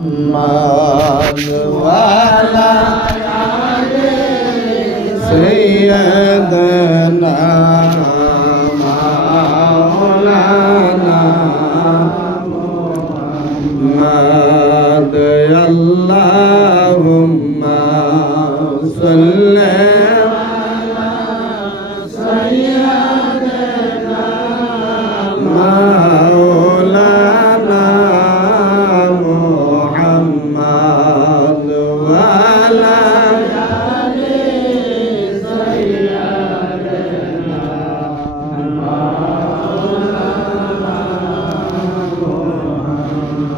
वाला सैयदना मौलाना मुहम्मद अल्लाहुम्मा सल्ली अला सैयदना मौलाना मुहम्मद वाला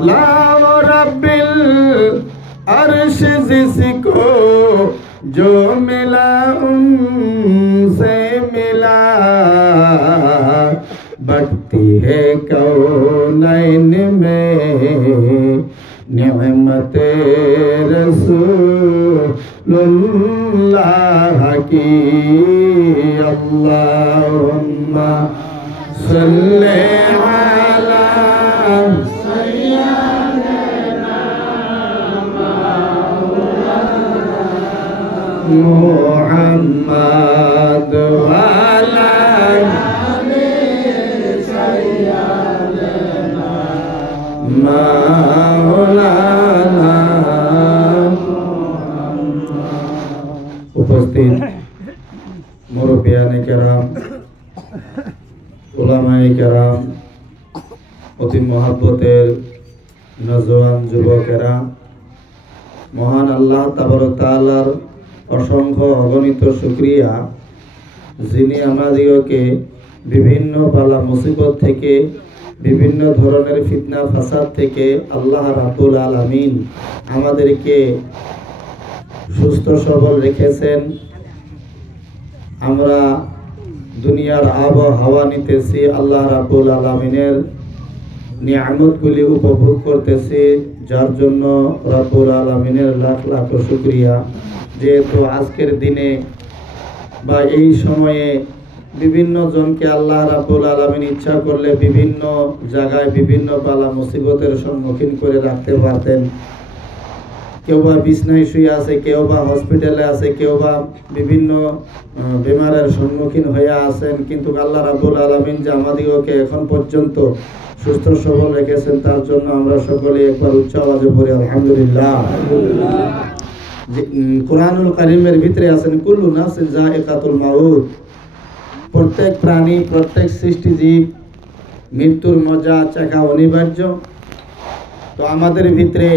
लाओ रब्बिल अर्श जिसको जो मिला उनसे मिला बढ़ती है कौनैन में निअमते रसूलुल्लाह की अल्लाहुम्मा सल्ली अला मुहम्मद वाला मौलाना। उपस्थित मुरब्बियाने केराम, उलामाए केराम, অতি মহব্বতের নওজোয়ান যুবকেরা, মহান আল্লাহ তাবারক তাআলার অসংখ্য অগণিত শুকরিয়া, যিনি আমাদিগকে বিভিন্ন বালা মুসিবত থেকে, বিভিন্ন ধরনের ফিতনা ফাসাদ থেকে আল্লাহ রাব্বুল আলামিন আমাদেরকে সুস্থ সবল রেখেছেন। আমরা দুনিয়ার আবহাওয়া নিতেছি, আল্লাহ রাব্বুল আলামিনের নিয়ামতগুলি উপভোগ করতেছি, যার জন্য রাব্বুল আলামিনের লাখ লাখ শুকরিয়া। যেহেতু আজকের দিনে বা এই সময়ে বিভিন্ন জনকে আল্লাহ রাব্বুল আলামিন ইচ্ছা করলে বিভিন্ন জায়গায় বিভিন্ন বালা মুসিবতের সম্মুখীন করে রাখতে পারতেন। কেউ বা বিছনায় শুয়ে আছে, কেউ বা হসপিটালে আছে, কেউ বা বিভিন্ন বেমারের সম্মুখীন হয়ে আছেন, কিন্তু আল্লাহ রাব্বুল আলামিন যে আমাদিগকে এখন পর্যন্ত সুস্থ সবল রেখেছেন, তার জন্য আমরা সকলে একবার উচ্চ আওয়াজে পড়ি আলহামদুলিল্লাহ। কুরআনুল কারীমের ভিতরে আছেন কুল্লু নাফসিন যায়িকাতুল মাউত, প্রত্যেক প্রাণী, প্রত্যেক সৃষ্টিজীব মৃত্যুর মজা চাখা অনিবার্য। তো আমাদের ভিতরে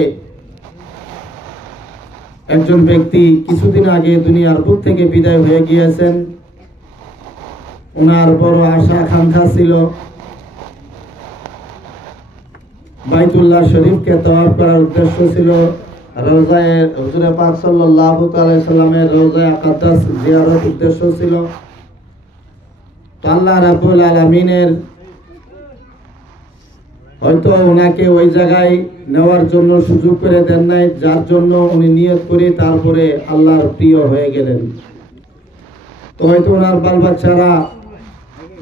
একজন ব্যক্তি কিছুদিন আগে দুনিয়ার বুক থেকে বিদায় হয়ে গিয়েছেন। ওনার বড় আশা আকাঙ্ক্ষা ছিল বাইতুল্লাহ শরীফকে তওয়াফ করার উদ্দেশ্য ছিল, রওজায়ে হুজুরে পাক সাল্লাল্লাহু আলাইহি সাল্লামের রওজায়ে আকদাস জিয়ারত উদ্দেশ্য ছিল। তো আল্লাহ রাব্বুল আলামিনের হয়তো ওনাকে ওই জায়গায় নেওয়ার জন্য সুযোগ করে দেন নাই, যার জন্য উনি নিয়ত করে তারপরে আল্লাহর প্রিয় হয়ে গেলেন। তো হয়তো ওনার বাল বাচ্চারা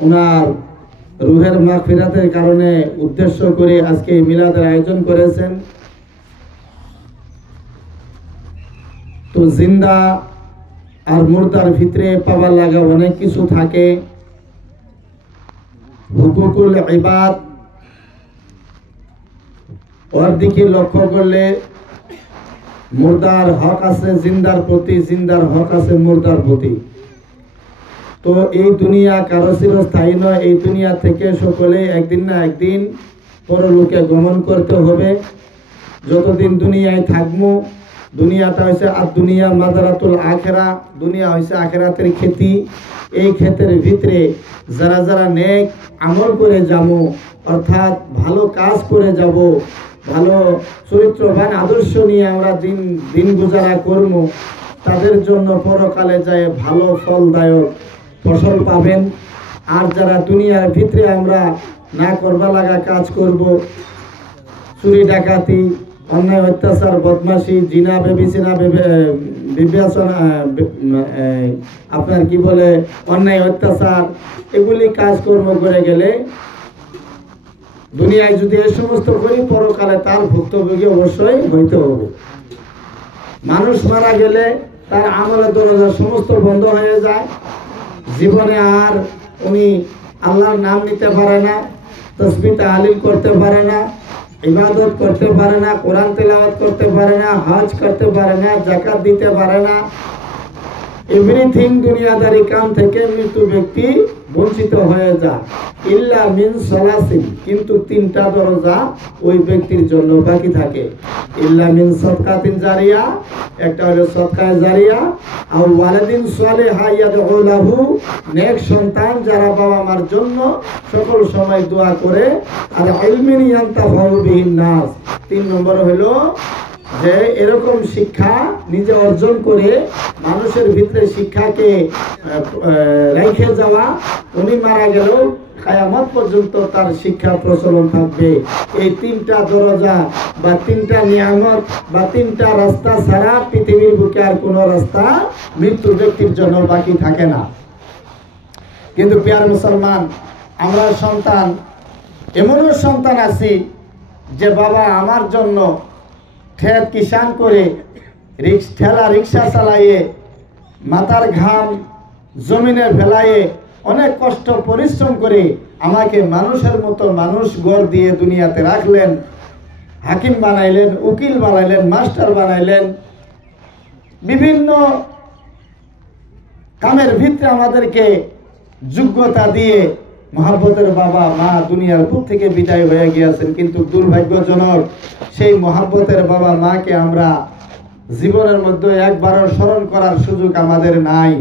ওনার রুহের মাগফিরাতের কারণে উদ্দেশ্য করে আজকে মিলাদের আয়োজন করেছেন। তো জিন্দা আর মুর্দার ভিতরে পাওয়ার লাগা অনেক কিছু থাকে। হুকুকুল ইবাদ ওর দিকে লক্ষ্য করলে মুর্দার হক আছে জিন্দার প্রতি, জিন্দার হক আছে মুর্দার প্রতি। তো এই দুনিয়া কারো চিরস্থায়ী নয়, এই দুনিয়া থেকে সকলে একদিন না একদিন পরলোকে গমন করতে হবে। যতদিন দুনিয়ায় থাকবো, দুনিয়াটা হয়েছে আর দুনিয়া মাদারাতুল আখেরা, দুনিয়া হয়েছে আখেরাতের খেতি। এই ক্ষেতের ভিতরে যারা যারা নেক আমল করে যাব, অর্থাৎ ভালো কাজ করে যাব, ভালো চরিত্রবান আদর্শ নিয়ে আমরা দিন গুজারা করব, তাদের জন্য পরকালে যায় ভালো ফলদায়ক ফসল পাবেন। আর যারা দুনিয়ার ভিতরে আমরা না করবা লাগা কাজ করব, চুরি ডাকাতি, অন্যায় অত্যাচার, বদমাশি, জিনা, বেবিচিনা, বিবেচনা, আপনার কি বলে অন্যায় অত্যাচার, এগুলি কাজকর্ম করে গেলে দুনিয়ায় যদি এই সমস্ত করি পরকালে তার ভুক্তভোগী অবশ্যই হইতে হবে। মানুষ মারা গেলে তার আমলের দরজা সমস্ত বন্ধ হয়ে যায়, জীবনে আর উনি আল্লাহর নাম নিতে পারে না, তাসবিহ তাহলিল করতে পারে না, ইবাদত করতে পারে না, কোরআন তেলাওয়াত করতে পারে না, হজ করতে পারে না, যাকাত দিতে পারে না, এভরিথিং দুনিয়াদারি কাম থেকে মৃত্যু ব্যক্তি বঞ্চিত হয়ে যায়। ইল্লা মিন সালাসিন, কিন্তু তিনটা দরজা ওই ব্যক্তির জন্য বাকি থাকে। ইল্লা মিন সাদকাতিন জারিয়া, একটা হলো সদকায়ে জারিয়া, আর ওয়ালাদিন সালিহা ইয়াদউ লাহু, নেক সন্তান যারা বাবা মার জন্য সকল সময় দোয়া করে, আর ইলমিন ইয়ানতাফাউ বিহিন নাস। 3 নম্বর হলো যে এরকম শিক্ষা নিজে অর্জন করে মানুষের ভিতরে শিক্ষাকে রেখে যাওয়া, উনি মারা গেলেও কিয়ামত পর্যন্ত তার শিক্ষা প্রচলন থাকবে। এই 3টা দরজা বা 3টা নিয়ামত বা 3টা রাস্তা ছাড়া পৃথিবীর বুকে আর কোনো রাস্তা মৃত্যু ব্যক্তির জন্য বাকি থাকে না। কিন্তু প্রিয় মুসলমান, আমরা সন্তান, এমনও সন্তান আছি যে বাবা আমার জন্য খেত কিষান করে ঠেলা রিক্সা চালাইয়ে মাথার ঘাম জমিনে ফেলাইয়ে অনেক কষ্ট পরিশ্রম করে আমাকে মানুষের মতো মানুষ গড় দিয়ে দুনিয়াতে রাখলেন, হাকিম বানাইলেন, উকিল বানাইলেন, মাস্টার বানাইলেন, বিভিন্ন কামের ভিতরে আমাদেরকে যোগ্যতা দিয়ে মহাব্বতের বাবা মা দুনিয়ার বুক থেকে বিদায় হয়ে গিয়েছেন। কিন্তু দুর্ভাগ্যজনক, সেই মহাব্বতের বাবা মাকে আমরা জীবনের মধ্যে একবারও স্মরণ করার সুযোগ আমাদের নাই,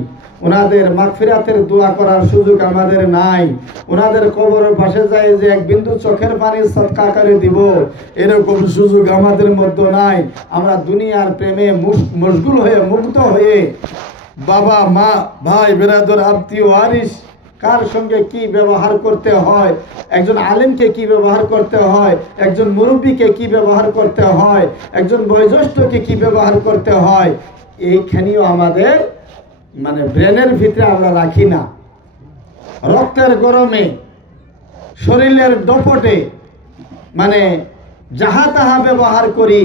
ওনাদের মাগফিরাতের দোয়া করার সুযোগ আমাদের নাই, ওনাদের কবরের পাশে যায় যে এক বিন্দু চোখের পানি সদকা করে দিব, এরকম সুযোগ আমাদের মধ্যে নাই। আমরা দুনিয়ার প্রেমে মশগুল হয়ে, মুগ্ধ হয়ে বাবা মা ভাই বেরাদর আত্মীয় ওয়ারিস কার সঙ্গে কি ব্যবহার করতে হয়, একজন আলেমকে কি ব্যবহার করতে হয়, একজন মুরব্বীকে কি ব্যবহার করতে হয়, একজন বয়োজ্যেষ্ঠকে কি ব্যবহার করতে হয়, এইখানেও আমাদের ব্রেনের ভিতরে আমরা রাখি না। রক্তের গরমে, শরীরের দপটে যাহা তাহা ব্যবহার করি।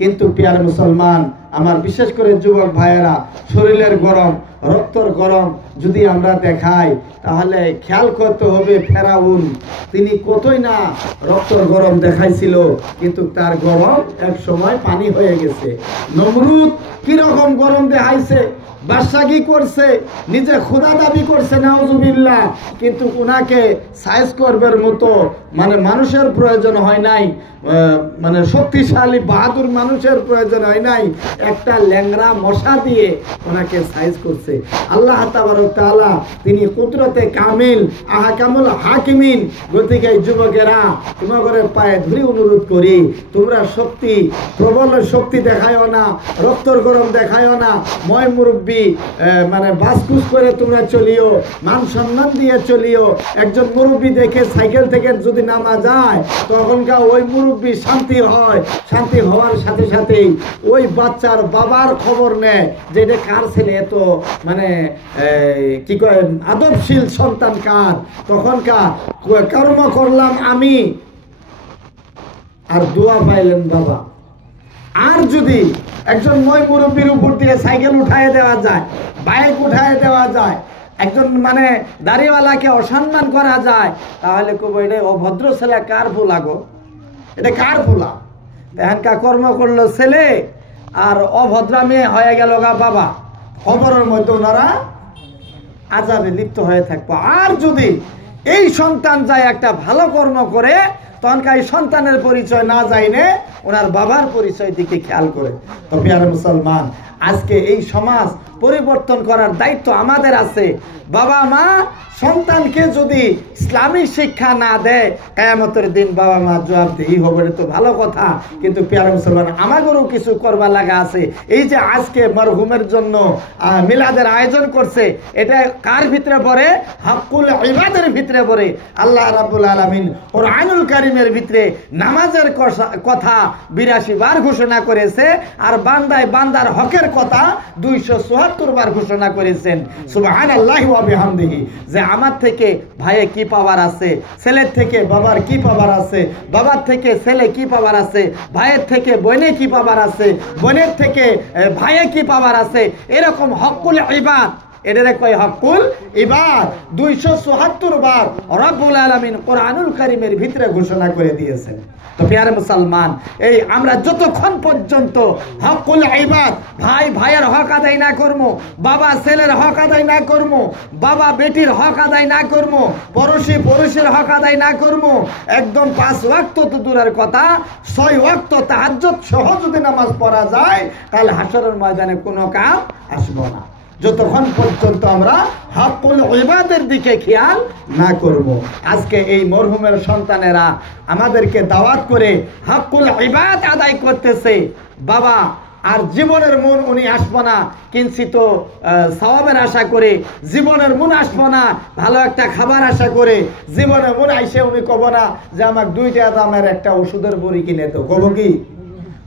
কিন্তু প্রিয় মুসলমান, আমার বিশেষ করে যুবক ভাইয়েরা, শরীরের গরম, রক্তর গরম যদি আমরা দেখাই, তাহলে খেয়াল করতে হবে ফেরাউন তিনি কতই না রক্তর গরম দেখাইছিল, কিন্তু তার গরম এক সময় পানি হয়ে গেছে। নমরুদ কিরকম গরম দেখাইছে, বাদশাহী করছে, নিজে খোদা দাবি করছে, নাউজুবিল্লাহ, কিন্তু উনাকে সাইজ করবার মতো মানুষের প্রয়োজন হয় নাই, শক্তিশালী বাহাদুর মানুষের প্রয়োজন হয় নাই, একটা ল্যাংড়া মশা দিয়ে ওনাকে সাইজ করছে। আল্লাহ তাবারক তাআলা তিনি কুদরতে কামিল, আহকামুল হাকিমিন। গতিকে যুবকেরা, তোমাদের পায়ে ধরে অনুরোধ করি, তোমরা শক্তি, প্রবল শক্তি দেখায়ও না, রক্তর গরম দেখায়ও না, ময় মুরব্বী বাসকুস করে তোমরা চলিও, মান সম্মান দিয়ে চলিও। একজন মুরব্বী দেখে সাইকেল থেকে যদি নামা যায়, তখনকার ওই মুরব্বী শান্তি হয়, শান্তি হওয়ার সাথে সাথেই ওই বাচ্চার বাবার খবর নেয় যে এটা কার ছেলে, এত কি কয় আদবশীল সন্তান কার। তখনকার কর্ম করলাম আমি, আর দোয়া পাইলেন বাবা। আর যদি একজন মই মুরব্বীর উপর দিয়ে সাইকেল উঠায় দেওয়া যায়, বাইক উঠায় দেওয়া যায়, একজন দাড়িওয়ালাকে অসম্মান করা যায়, তাহলে কব এটা অভদ্র ছেলে, কার ভুলা গো, এটা কার ভুলা। এখানকার কর্ম করলো ছেলে আর অভদ্রা মেয়ে হয়ে গেল গা বাবা, খবরের মধ্যে ওনারা আযাবে লিপ্ত হয়ে থাকবো। আর যদি এই সন্তান যায় একটা ভালো কর্ম করে, তখনকার এই সন্তানের পরিচয় না যায়নে ওনার বাবার পরিচয় দিকে খেয়াল করে। তো প্রিয় মুসলমান, আজকে এই সমাজ পরিবর্তন করার দায়িত্ব আমাদের আছে। বাবা মা সন্তানকে যদি ইসলামী শিক্ষা না দেয়, কিয়ামতের দিন বাবা মা জবাবদিহি হবে, তো ভালো কথা। কিন্তু প্রিয় মুসলমান, আমাদেরও কিছু করবার লাগা আছে। এই যে আজকে মরহুমের জন্য মিলাদের আয়োজন করছে, এটা কার ভিতরে পড়ে? হকুল ইবাদের ভিতরে পড়ে। আল্লাহ রাব্বুল আলামিন কুরআনুল কারীমের ভিতরে নামাজের কথা 82 বার ঘোষণা করেছে, আর বান্দায় বান্দার হকের কথা 274 274 বার ঘোষণা করেছেন সুবহানাল্লাহি ওয়া বিহামদিহি যে আমার থেকে ভাইয়ে কি পাওয়ার আছে, ছেলের থেকে বাবার কি পাওয়ার আছে, বাবার থেকে ছেলে কি পাওয়ার আছে, ভাইয়ের থেকে বোনে কি পাওয়ার আছে, বোনের থেকে ভাইয়ে কি পাওয়ার আছে। এরকম হকুল ইবাদ, এটারে কয় হকুল ইবাদ 274 বার রব্বুল আলামিন কোরআনুল কারীমের ভিতরে ঘোষণা করে দিয়েছেন। তো প্রিয় মুসলমান, এই আমরা যতক্ষণ পর্যন্ত হকুল ইবাদ, ভাই ভাইয়ের হক আদায় না করবো, বাবা ছেলের হক আদায় না করবো, বাবা বেটির হক আদায় না করবো, পড়োশী পড়োশীর হক আদায় না করবো, একদম 5 ওয়াক্ত তো দূরের কথা 6 ওয়াক্ত তাহাজ্জুদ সহ যদি নামাজ পড়া যায় তাহলে হাশরের ময়দানে কোনো কাম আসবো না, যতক্ষণ পর্যন্ত আমরা হকুল ইবাদের দিকে খেয়াল না করব। আজকে এই মরহুমের সন্তানেরা আমাদেরকে দাওয়াত করে হকুল ইবাদ আদায় করতেছে। বাবা আর জীবনের মন উনি আসবো না কিঞ্চিত সওয়াবের আশা করে, জীবনের মন আসবো না ভালো একটা খাবার আশা করে, জীবনের মন আইসে উনি কব না যে আমার 2 টাকা দামের একটা ওষুধের বড়ি কিনে তো, কব কি?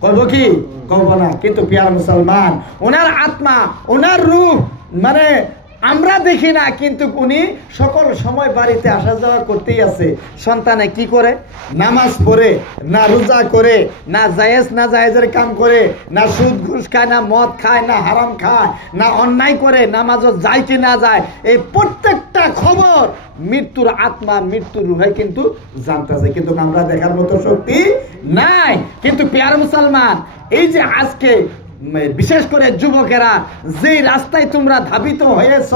করবো কি? করবো না। কিন্তু প্রিয় মুসলমান, ওনার আত্মা, ওনার রূহ মানে আমরা দেখি না, কিন্তু উনি সকল সময় বাড়িতে আসা যাওয়া করতেই আছে। সন্তানে কি করে? নামাজ পড়ে না, রোজা করে না, জায়েজ না জায়েজের কাম করে না, সুদ ঘুষ খায় না, মদ খায় না, হারাম খায় না, অন্যায় করে, নামাজও যায় কি না যায়, এই প্রত্যেকটা খবর মৃত্যুর আত্মা, মৃত্যুর রূহে কিন্তু জানতেছে, কিন্তু আমরা দেখার মতো শক্তি নাই। কিন্তু প্রিয় মুসলমান, এই যে আজকে বিশেষ করে যুবকেরা যে রাস্তায় তোমরা ধাবিত হয়েছ,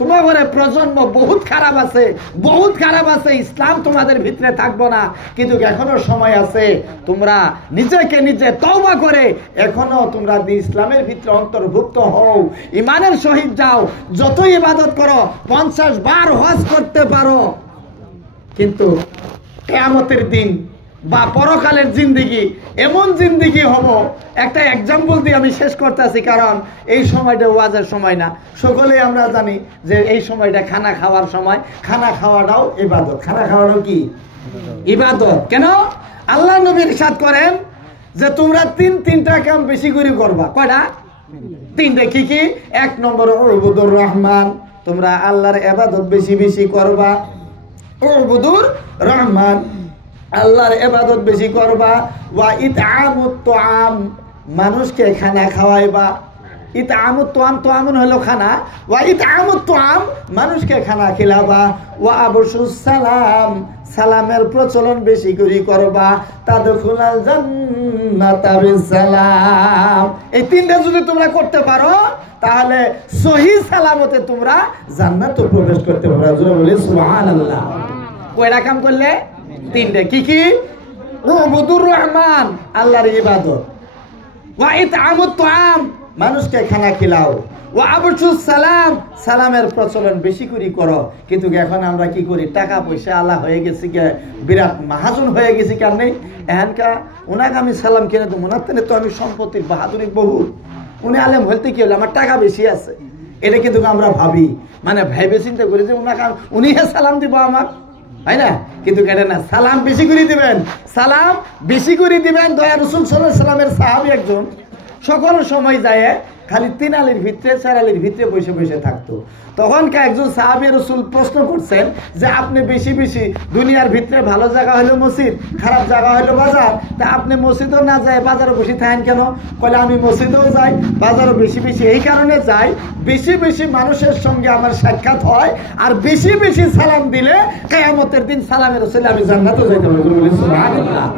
তোমাদের প্রজন্ম বহুত খারাপ আছে, বহুত খারাপ আছে। ইসলাম তোমাদের ভিতরে থাকবো না, কিন্তু এখনো সময় আছে, তোমরা নিজেকে নিজে তওবা করে এখনো তোমরা ইসলামের ভিতরে অন্তর্ভুক্ত হও, ইমানের সহিত যাও, যত ইবাদত করো, 50 বার হজ করতে পারো, কিন্তু কিয়ামতের দিন বা পরকালের জিন্দেগি এমন জিন্দেগি হবো। একটা এক্সাম্পল দিয়ে আমি শেষ করতেছি, কারণ এই সময়টা ওয়াজের সময় না, সকলেই আমরা জানি যে এই সময়টা খানা খাওয়ার সময়। খানা খাওয়াটাও ইবাদত, খানা খাওয়াটাও কি ইবাদত। কেন? আল্লাহ নবী ইরশাদ করেন যে তোমরা তিনটা কাম বেশি করে করবা। কয়টা? 3টা। কি কি? 1 নম্বর উবুদুর রহমান, তোমরা আল্লাহর ইবাদত বেশি বেশি করবা। উবুদুর রহমান, আল্লাহর ইবাদত বেশি করবা। ওয়া ইতআমুত তুআম, মানুষকে খানা খাওয়াইবা। ইতআমুত তুআম, তুআমুন হলো খানা, ওয়া ইতআমুত তুআম, মানুষকে খানা খিলাবা। ওয়া আবশুস সালাম, সালামের প্রচলন বেশি করে করবা। তাদখুলাল জান্নাতা বিসালাম। এই 3টা যদি তোমরা করতে পারো তাহলে সহি সালামতে তোমরা জান্নাতে প্রবেশ করতে পারো। জোরে বলি সুবহানাল্লাহ। কয়টা কাম করলে? 3টা। কি কি? উবুদুর রহমান, আল্লাহর ইবাদত। ওয়া ইতআমুত তুআম, মানুষকে খানা খিলাও। ওয়া আবশুস সালাম, সালামের প্রচলন বেশি করে করো। কিন্তু এখন আমরা কি করি? টাকা পয়সা আল্লাহ হয়ে গেছি, বিরাট মহাজন হয়ে গেছি, কেন নেই এখানকা ওনাকে আমি সালাম কিনে দেবো না, তো আমি সম্পত্তির বাহাদুরি বহু, উনি আলেম হইতে কি হলো, আমার টাকা বেশি আছে, এটা কিন্তু আমরা ভাবি, মানে ভেবে চিন্তা করি যে ওনাকে উনি সালাম দিব আমার, তাই না? কিন্তু কেটে না, সালাম বেশি করে দিবেন, সালাম বেশি করে দিবেন। দয়া রাসূল সাল্লাল্লাহু আলাইহি সাল্লামের সাহাবী একজন সকল সময় যায় খালি 3 আলির ভিতরে 4 আলির ভিতরে বসে বসে থাকতো। তখনকার একজন সাহাবী রাসূল প্রশ্ন করছেন যে আপনি বেশি বেশি দুনিয়ার ভিতরে ভালো জায়গা হলো মসজিদ, খারাপ জায়গা হলো বাজার, তা আপনি মসজিদও না যায় বাজারে বসে থাকেন কেন? বলে আমি মসজিদেও যাই, বাজারও বেশি বেশি এই কারণে যাই, বেশি বেশি মানুষের সঙ্গে আমার সাক্ষাৎ হয়, আর বেশি বেশি সালাম দিলে কিয়ামতের দিন সালামের রাসূল আমি জান্নাতে যাইতে পারবো। সুবহানাল্লাহ।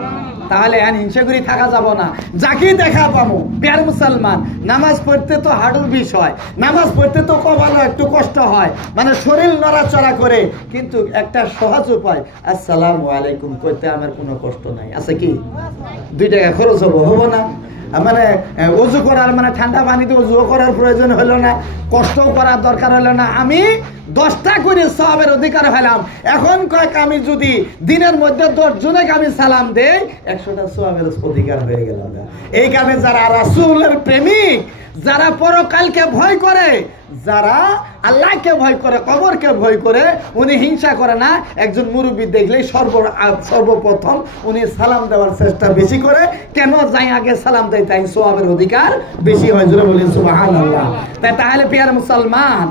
তাহলে হিংসা করে থাকা যাব না, যাকেই দেখা পাবো। প্রিয় মুসলমান, নামাজ পড়তে তো হাডুর বিষয়, নামাজ পড়তে তো কপালে একটু কষ্ট হয়, মানে শরীর নড়াচড়া করে, কিন্তু একটা সহজ উপায় আসসালামু আলাইকুম করতে আমার কোনো কষ্ট নাই, আছে কি? 2 টাকা খরচ হবো না, মানে অজু করার, মানে ঠান্ডা পানিতে অজু করার প্রয়োজন হলো না, কষ্টও করার দরকার হলো না, আমি 10টা করে সওয়াবের অধিকার হলাম। এখন কয়েক আমি যদি দিনের মধ্যে 10 জনকে আমি সালাম দেই 100টা সওয়াবের অধিকার হয়ে গেল। এই কারণে যারা রাসূলের প্রেমিক যারা পরকালকে ভয় করে, যারা আল্লাহকে ভয় করে, কবরকে ভয় করে, উনি হিংসা করে না। একজন মুরব্বী দেখলেই সর্বপ্রথম উনি সালাম দেওয়ার চেষ্টা বেশি করে। কেন? যাই আগে সালাম দেয় তাই সওয়াবের অধিকার বেশি হয়। জোরে বলেন সুবহানাল্লাহ। তাহলে প্রিয় মুসলমান,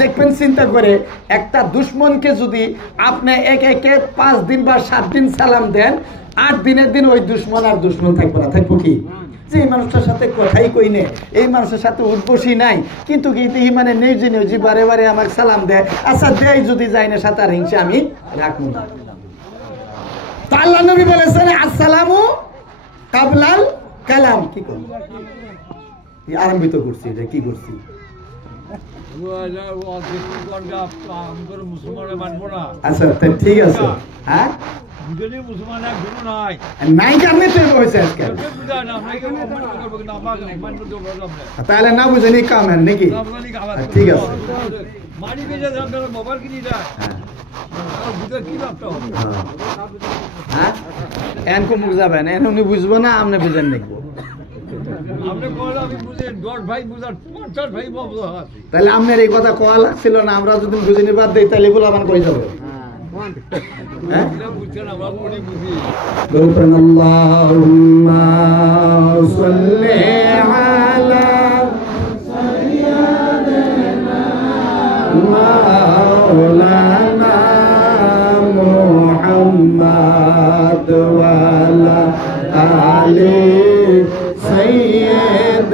দেখবেন চিন্তা করে, একটা দুশমনকে যদি আপনি একে 5 দিন বা 7 দিন সালাম দেন, 8 দিনের দিন ওই দুশমন আর দুশমন থাকবে না। থাকবো কি? যে এই মানুষটার সাথে কথাই কই নে, এই মানুষের সাথে উঠবসি নাই, কিন্তু মানে নিউজি বারে বারে আমাকে সালাম দেয়। আচ্ছা দেয় যদি যায় না, সাথে আর হিংসা আমি রাখবো না। তো আল্লাহ নবী বলেছেন আসসালামু কাবলাল কালাম। কি করব? আরম্ভিত করছি, এটা কি করছি? আচ্ছা ঠিক আছে। হ্যাঁ নাই কারণে তো হয়েছে আজকে। তাহলে না বুঝেনি কামেন নাকি? ঠিক আছে। হ্যাঁ এন কো মুখ যাবেন, এন উনি বুঝবো না, আপনি বুঝেন দেখবো। তাহলে আপনার এই কথা কোয়া লাগছিল না, আমরা যদি বুঝে নিবার দেই তাহলে এগুলো আমার কই যাবে। আল্লাহুম্মা সাল্লি আলা মাওলানা মুহাম্মাদ ওয়া আলা আলি সাইয়্যিদিনা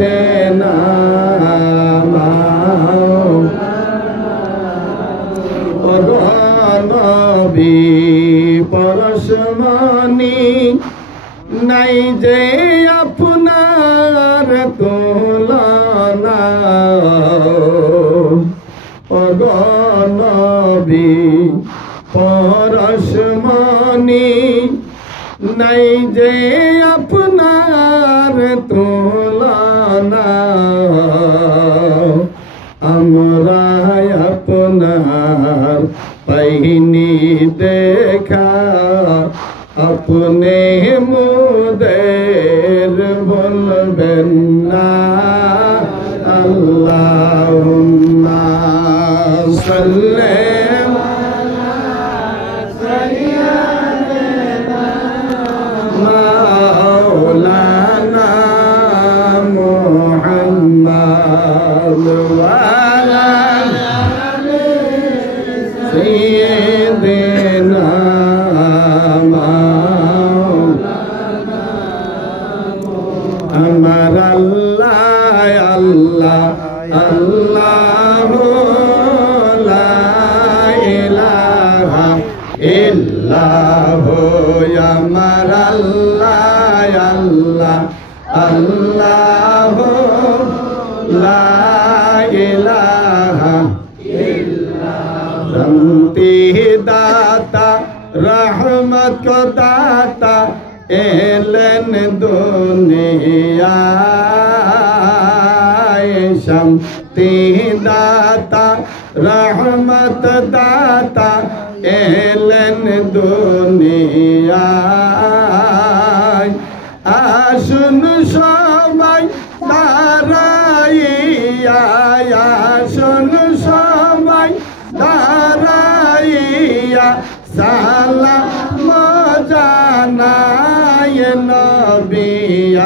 নবী পরশমণি নাই যে আপনার তুলনা, নবী পরশমণি নাই যে আপনার তুলনা, আমরা আপনার পাইনি দেখা, আপনি মুদের বলবেন না। আল্লাহুম্মা সাল্লি মাওলানা মুহাম্মাদ ওয়া আলা সাইয়্যিদিনা আমার আল্লাহ আল্লাহ আল্লাহু লা ইলাহা ইল্লাহু, আমার আল্লাহ আল্লাহ আল্লাহু লা ইলাহা ইল্লাহু, শান্তি দাতা রহমত কো দাতা এলেন দুনিয়ায়, শান্তি দাতা রহমত দাতা এলেন দুনিয়ায়। আসুন সবাই দাঁড়াইয়া, আসুন সবাই দাঁড়াইয়া সালাম জানাই নবী।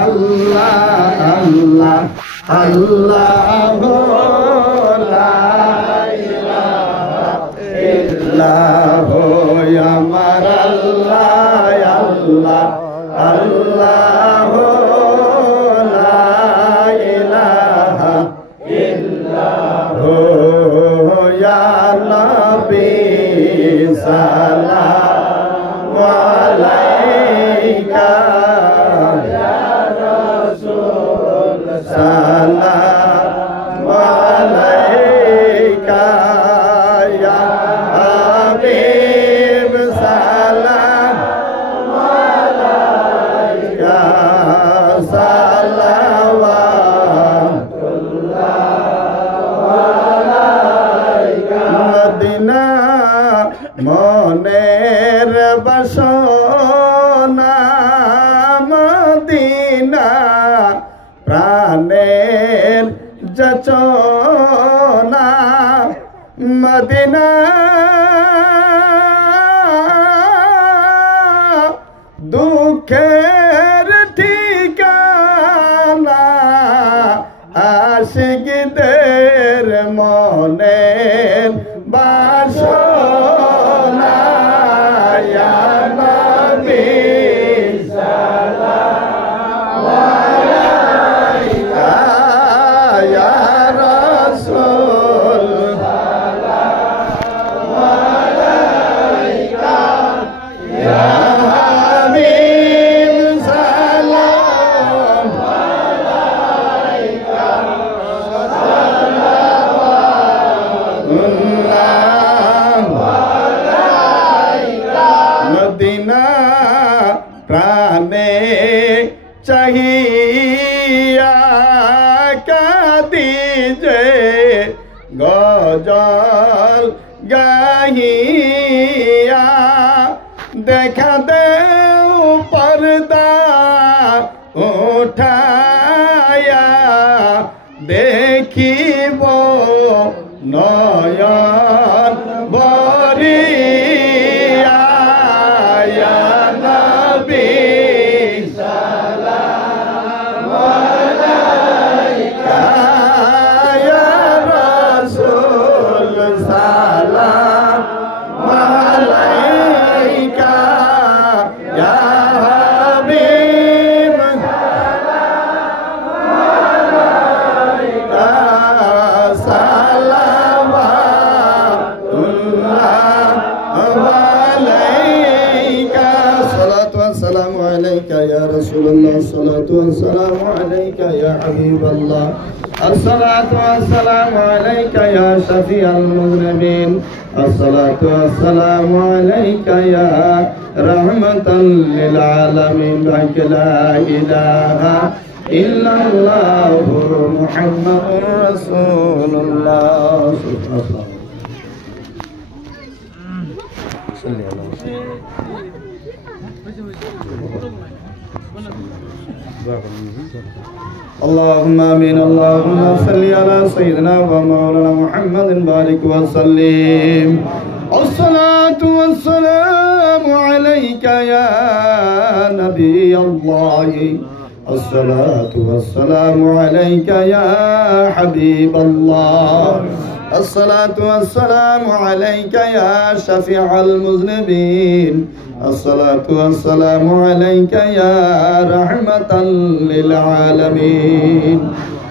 আল্লাহ আল্লাহ আল্লাহু লা ইলাহা ইল্লাহু, আমার আল্লাহ আল্লাহ আল্লাহু লা ইলাহা ইল্লাহু, ইয়া নবী সালাম আলাইকা, ইয়া রাসূল সালাম আলাইকা, ইয়া হাবিব সালাম আলাইকা, সালাওয়াতুল্লাহ আলাইকা। মদিনা মনের বাসনা, মদিনা প্রাণের যাচো না মদিনা দুঃখের ঠিকানা আশিকদের মনের বাসনা ইয়া নবী সালাম আলাইকা ইয়া রাসূল সালাম আলাইকা ইয়া প্রাণে চাহিয়া কাঁদি যে গজল গাহিয়া দেখা দেও পর্দা উঠায়া দেখিব নয়ন ভরিয়া ইয়া নবী সালাম আলাইকা ইয়া রাসূল সালাম আলাইকা ইয়া হাবিব সালাম আলাইকা السلام عليك يا رسول الله الصلاة والسلام عليك يا حبيب الله الصلاة والسلام عليك يا شفيع المذنبين الصلاة والسلام عليك يا رحمة للعالمين لا إله إلا الله محمد رسول الله صلى الله عليه وسلم اللهم آمين اللهم صل على سيدنا ومولانا محمد بارك وسلم الصلاة والسلام عليك يا نبي الله الصلاة والسلام عليك يا حبيب الله الصلاة والسلام عليك يا شفيع المذنبين الصلاة والسلام عليك يا رحمة للعالمين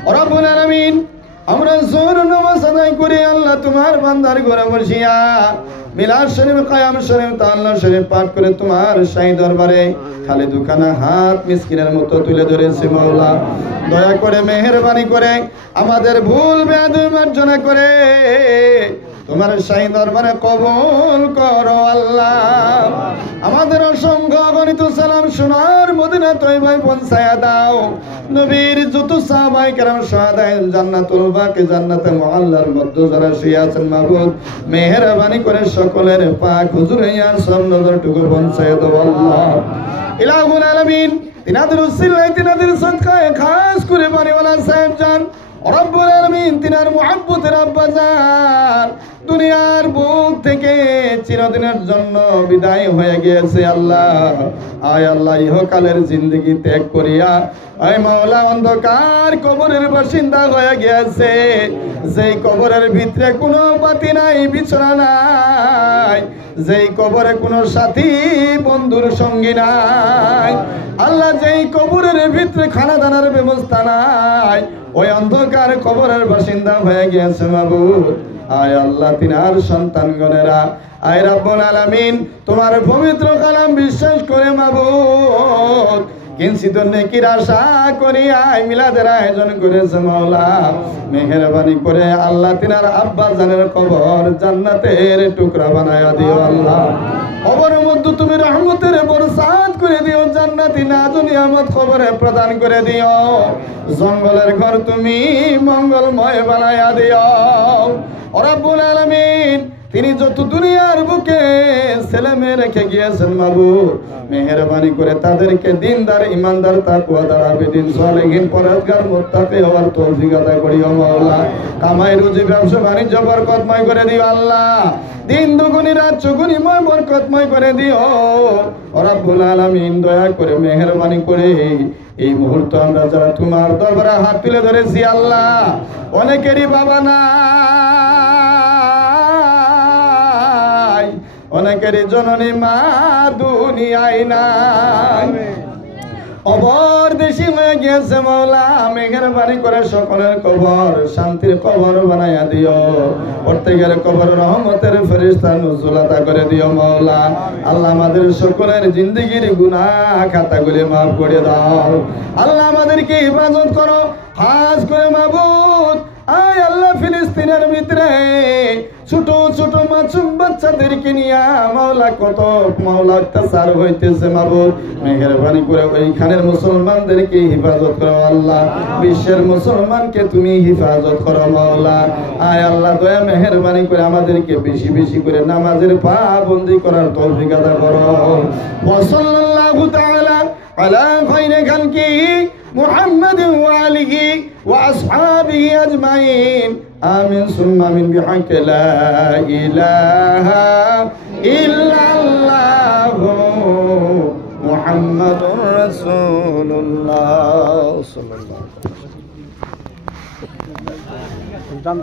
رب العالمين আমরা জোর নামাজ আদায় করি আল্লাহ তোমার বান্দার ঘরে বসিয়া মিলাদ শরীফ কায়াম শরীফ তাআল্লাহ শরীফ পাঠ করে তোমার শাহী দরবারে খালি দুখানা হাত মিসকিনের মতো তুলে ধরেছি মাওলা দয়া করে মেহেরবানি করে আমাদের ভুল বেয়াদবি মার্জনা করে তোমার শাহী দরবারে কবুল করো আল্লাহ আমাদের অসংখ্য অগণিত সালাম সোনার মদিনা তয়্যবায় পৌঁছায়া দাও নবীর যত সাহাবায়ে কেরাম শাহাদায়ে জান্নাতুল বাকি জান্নাতে মুআল্লার মধ্যে যারা শুয়ে আছেন মাবুদ মেহেরবানি করে সকলের পাক হুজুরে ইয়া সব নজরটুকু পৌঁছায়া দাও আল্লাহ ইলাহুল আলামিন তিনাদের উসিলায় তিনাদের সদকায়ে খাস করে বাড়িওয়ালা সাহেব জান রব্বুল আলামিন তিনার মুহাব্বতের আব্বাজান দুনিয়ার বুক থেকে চিরদিনের জন্য বিদায় হয়ে গিয়েছে আল্লাহ আয় আল্লাহ ইহকালের জিন্দেগি ত্যাগ করিয়া আয় মাওলা অন্ধকার কবরের বাসিন্দা হয়ে গিয়েছে যেই কবরের ভিতরে কোনো বাতি নাই বিছানা নাই যেই কবরে কোনো সাথী বন্ধুর সঙ্গী নাই আল্লাহ যেই কবরের ভিতরে খানা দানার ব্যবস্থা নাই ওই অন্ধকার কবরের বাসিন্দা হয়ে গিয়েছে মাবুদ আয় আল্লাহ তিনার সন্তানগণেরা আয় রব্বুল আলামিন তোমার পবিত্র কালাম বিশ্বাস করে মাবুদ কিঞ্চিত নেকির আশা করি আয় মিলাদের আয়োজন করেছে মাওলা মেহেরবানি করে আল্লাহ তিনার আব্বা জানের কবর জান্নাতের টুকরা বানায়া দিও আল্লাহ কবরের মধ্যে তুমি রহমতের বরসাত করে দিও জান্নাতি নাজ নিয়ামত কবরে প্রদান করে দিও জঙ্গলের ঘর তুমি মঙ্গলময় বানায়া দিও রব্বুল আলামিন তিনি যত দুনিয়ার বুকে ছেলে মেয়ে রেখে গিয়েছেন মাবুদ, মেহেরবানি করে তাদেরকে দিনদার, ইমানদার, তাকওয়াদার, আবেদিন, সালেহিন, পরহেজগার, মুত্তাকি হওয়ার তৌফিক আতা করিও মাওলা। কামাই রুজি ব্যবসা বাণিজ্য বরকতময় করে দিও আল্লাহ। দিন দুগুনি রাত চৌগুনিময় বরকতময় করে দিও রব্বুল আলামিন। দয়া করে মেহেরবানি করে এই মুহূর্তে আমরা যারা তোমার দরবারে হাত তুলে ধরেছি আল্লাহ, অনেকেরই বাবা নাই, অনেকেরই জননী মা দুনিয়ায় নাই, কবর বেশি হয়ে গিয়েছে মাওলা। মেহেরবানি করে সকলের কবর শান্তির কবর বানাইয়া দিও, প্রত্যেকের কবর রহমতের ফেরেশতা নজুল আতা করে দিও মাওলা। আল্লাহ আমাদের সকলের জিন্দেগির গুনাহ খাতাগুলি মাফ করে দাও আল্লাহ। আমাদেরকে হিফাজত করো খাস করে মাবুদ। আয় আল্লাহ, ফিলিস্তিনের ভিতরে ছোট ছোট মাসুম বাচ্চাদেরকে নিয়ে মাওলা কত মাওলা অত্যাচার হইতেছে মাবুদ। মেহেরবানি করে ওইখানের মুসলমানদেরকে হিফাজত করো আল্লাহ। বিশ্বের মুসলমানকে তুমি হিফাজত করো মাওলা। আয় আল্লাহ, দয়া মেহেরবানি করে আমাদেরকে বেশি বেশি করে নামাজের পাবন্দি করার তৌফিক আতা করো। ওয়া সাল্লাল্লাহু তাআলা আলা খায়রি খালকিহি মুহাম্মাদিন ওয়া আলিহি ওয়া আসহাবিহি আজমাইন। আমিন সুম্মা আমিন বিহাক্কি লা ইলাহা ইল্লাল্লাহু মুহাম্মাদুর রাসূলুল্লাহ সাল্লাল্লাহু আলাইহি ওয়াসাল্লাম।